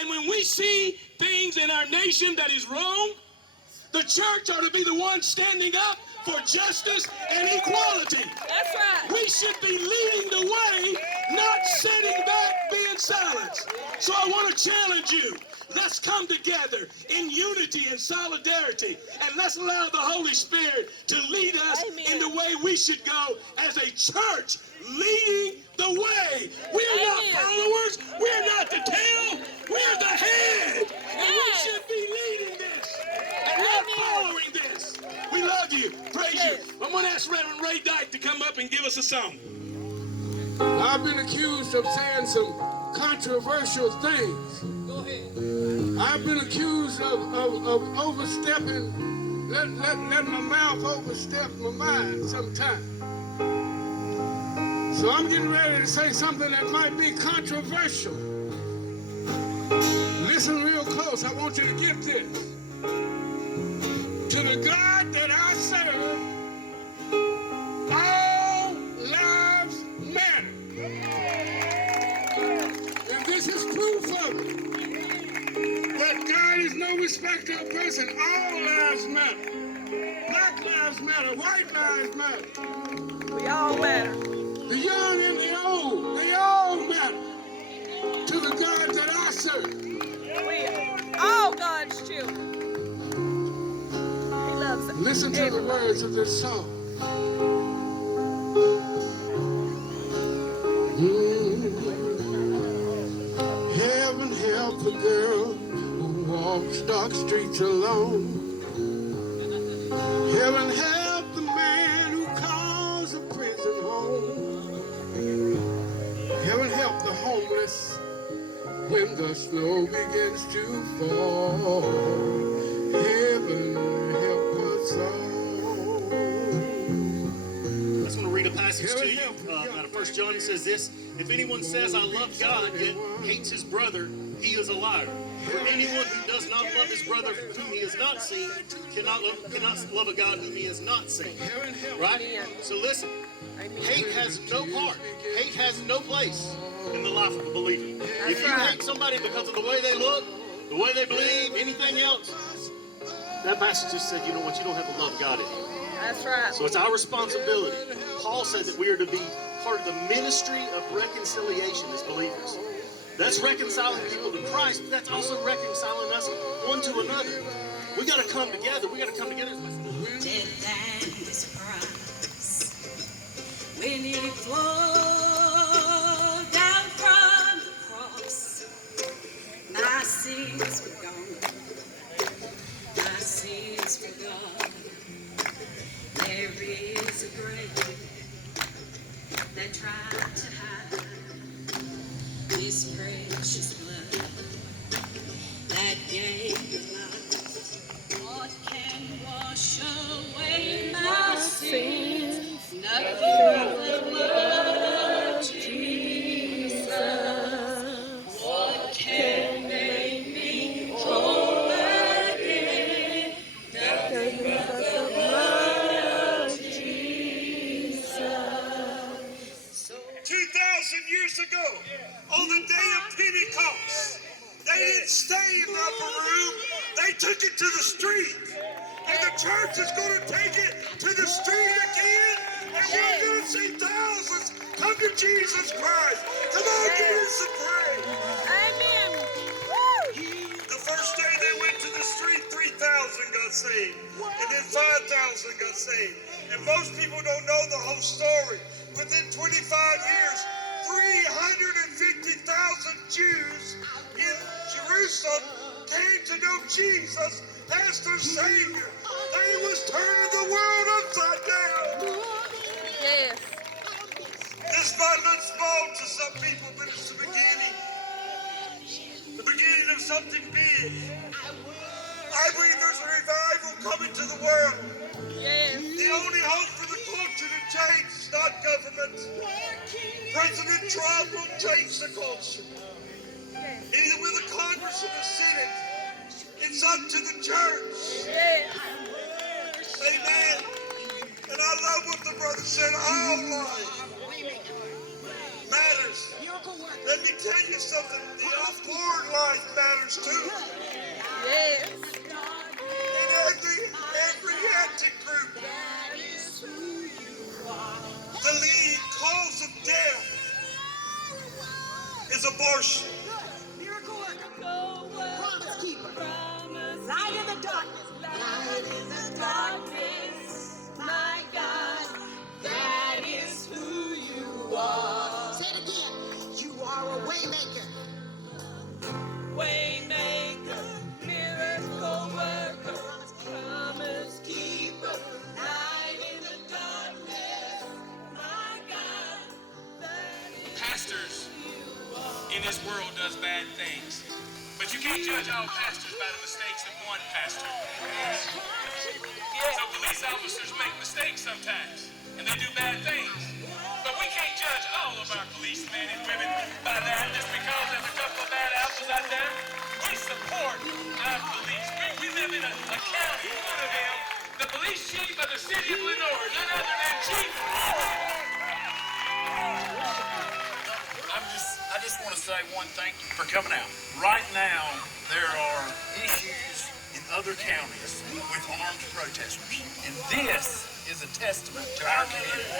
And when we see things in our nation that is wrong, the church ought to be the one standing up for justice and equality. That's right. We should be leading the way, not sitting back being silent. So I want to challenge you. Let's come together in unity and solidarity, and let's allow the Holy Spirit to lead us in the way we should go as a church, leading the way. We're not followers. We're not the tail. We're the head. And we should be leading this and not following this. We love you. Praise you. I'm going to ask Reverend Ray Dyke to come up and give us a song. I've been accused of saying some controversial things. Go ahead. I've been accused of overstepping, letting my mouth overstep my mind sometimes. So I'm getting ready to say something that might be controversial. Listen real close. I want you to get this. To the God that I serve, all lives matter. And this is proof of it. That God is no respecter of person. All lives matter. Black lives matter. White lives matter. We all matter. The young and the old, they all matter to the God that I serve. We are all God's children. He loves us. Listen to the words of this song. Heaven help the girl who walks dark streets alone. Heaven help the man who calls a prison home. Heaven help the homeless when the snow begins to fall. Heaven help us all. I just want to read a passage to you out of 1 John. It says this: if anyone says, I love God, yet hates his brother, he is a liar. For anyone who does not love his brother whom he has not seen cannot love a God whom he has not seen. Right? So listen, hate has no part. Hate has no place in the life of a believer. If you hate somebody because of the way they look, the way they believe, anything else, that passage just said, you know what, you don't have to love God anymore. That's right. So it's our responsibility. Paul said that we are to be part of the ministry of reconciliation as believers. That's reconciling people to Christ, but that's also reconciling us one to another. We got to come together. We got to come together. Dead than this price. When it flowed down from the cross, my sins were gone. My sins were gone. There is a grave that tried to hide this precious blood that gave me life. What can wash away my sins? Nothing but the blood of Jesus. What can make me whole again? Nothing but the blood of Jesus. 2,000 years ago, on the day of Pentecost, they didn't stay in the upper room, they took it to the street. And the church is going to take it to the street again, and we're going to see thousands come to Jesus Christ. Come on, give us some praise. Amen. Woo! The first day they went to the street, 3,000 got saved, and then 5,000 got saved. And most people don't know the whole story. Within 25 years, 350,000 Jews in Jerusalem came to know Jesus as their Savior. They was turning the world upside down. Yes. This might look small to some people, but it's the beginning. The beginning of something big. I believe there's a revival coming to the world. Yes. The only hope for the culture to change is not government. President Trump will change the culture. Either with the Congress or the Senate. It's up to the church. Yes. Amen. And I love what the brother said. All life matters. Let me tell you something. The unborn life matters. church too. Yes. And every ethnic group. The leading cause of death is abortion. Miracle worker. Promise keeper. Light in the darkness. Light in the darkness. My God, that is who you are. Say it again. You are a waymaker. Waymaker, miracle worker, promise keeper, light in the darkness. My God, that is Pastors in this world does bad things. But you can't judge all pastors by the mistakes of one pastor. So police officers make mistakes sometimes, and they do bad things. But we can't judge all of our policemen and women by that just because there's a couple of bad apples out there. We support our police. We live in a county, one of them, the police chief of the city of Lenore, none other than Chief. I just want to say one thank you for coming out. Right now, there are issues in other counties with armed protesters, and this is a testament to our community.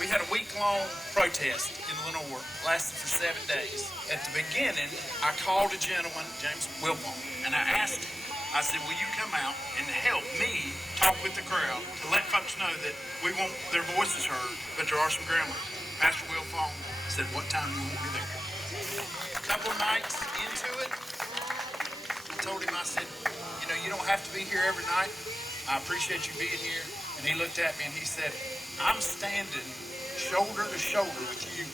We had a week-long protest in Lenore, lasted for 7 days. At the beginning, I called a gentleman, James Wilpon, and I asked him, I said, will you come out and help me talk with the crowd to let folks know that we want their voices heard, but there are some groundwork. Pastor Wilpon said, what time do you want me there? A couple of nights into it, I told him, I said, you know, you don't have to be here every night. I appreciate you being here. And he looked at me and he said, I'm standing shoulder to shoulder with you.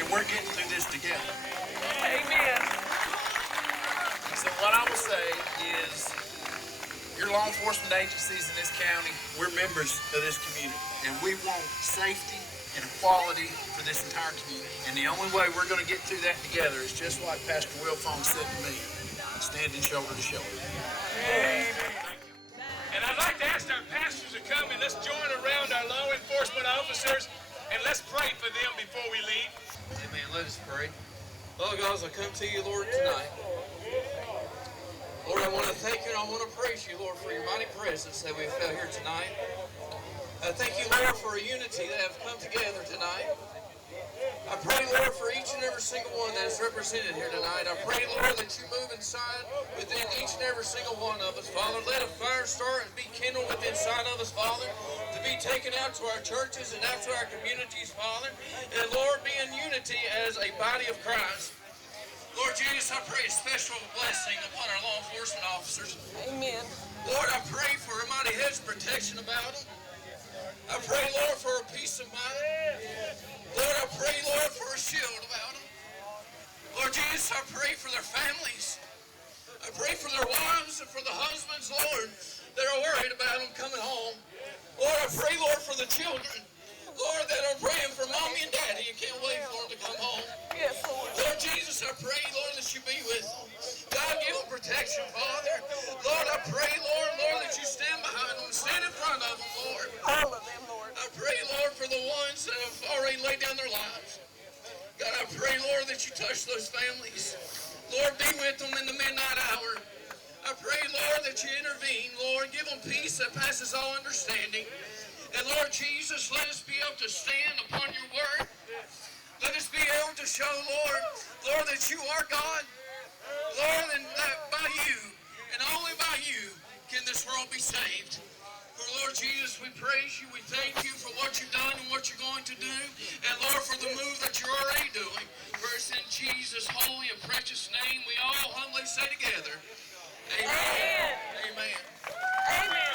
And we're getting through this together. Amen. So what I will say is, your law enforcement agencies in this county, we're members of this community. And we want safety and equality for this entire community. And the only way we're going to get through that together is just like Pastor Wilfong said to me, standing shoulder to shoulder. And I'd like to ask our pastors to come and let's join around our law enforcement officers and let's pray for them before we leave. Amen. Let us pray. Lord God, as I come to you, Lord, tonight, Lord, I want to thank you and I want to praise you, Lord, for your mighty presence that we have felt here tonight. I thank you, Lord, for a unity that have come together tonight. I pray, Lord, for each and every single one that is represented here tonight. I pray, Lord, that you move inside within each and every single one of us, Father. Let a fire start and be kindled within inside of us, Father, to be taken out to our churches and out to our communities, Father. And, Lord, be in unity as a body of Christ. Lord Jesus, I pray a special blessing upon our law enforcement officers. Amen. Lord, I pray for a mighty hedge of protection about them. I pray, Lord, for a peace of mind. Lord, I pray, Lord, for a shield about them. Lord Jesus, I pray for their families. I pray for their wives and for the husbands, Lord, that are worried about them coming home. Lord, I pray, Lord, for the children, Lord, that are praying for mommy and daddy and can't wait for them to come home. Yes, Lord. Lord Jesus, I pray, Lord, that you be with them. God, give them protection, Father. Lord, I pray, Lord, that you stand behind them, stand in front of them, Lord. All of them, Lord. I pray, Lord, for the ones that have already laid down their lives. God, I pray, Lord, that you touch those families. Lord, be with them in the midnight hour. I pray, Lord, that you intervene, Lord. Give them peace that passes all understanding. And, Lord Jesus, let us be able to stand upon your word. Let us be able to show, Lord, that you are God. Lord, and that by you, and only by you, can this world be saved. For Lord Jesus, we praise you, we thank you for what you've done and what you're going to do, and Lord, for the move that you're already doing. For it's in Jesus' holy and precious name we all humbly say together, amen. Amen. Amen.